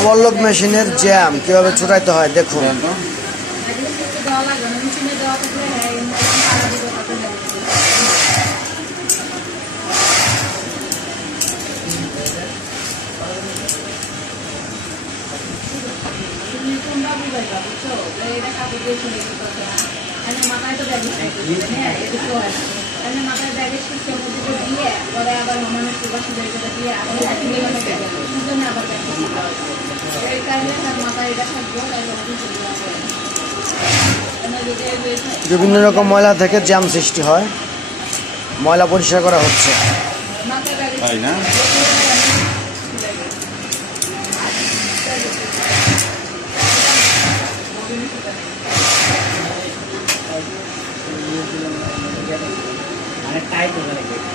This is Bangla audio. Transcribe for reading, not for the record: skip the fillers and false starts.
ওভারলক মেশিনের জ্যাম কিভাবে ছুটাইতে হয় দেখুন। মাথায় তো মাথায় ব্যাগের সিস্টেম দিয়ে পরে আবার মানুষ দিয়ে আবার এই কারণে তার মাথায় এটা থাকবো। বিভিন্ন রকম ময়লা থেকে জ্যাম সৃষ্টি হয়, ময়লা পরিষ্কার করা হচ্ছে। তাই না? অনেক টাইট হয়ে গেছে।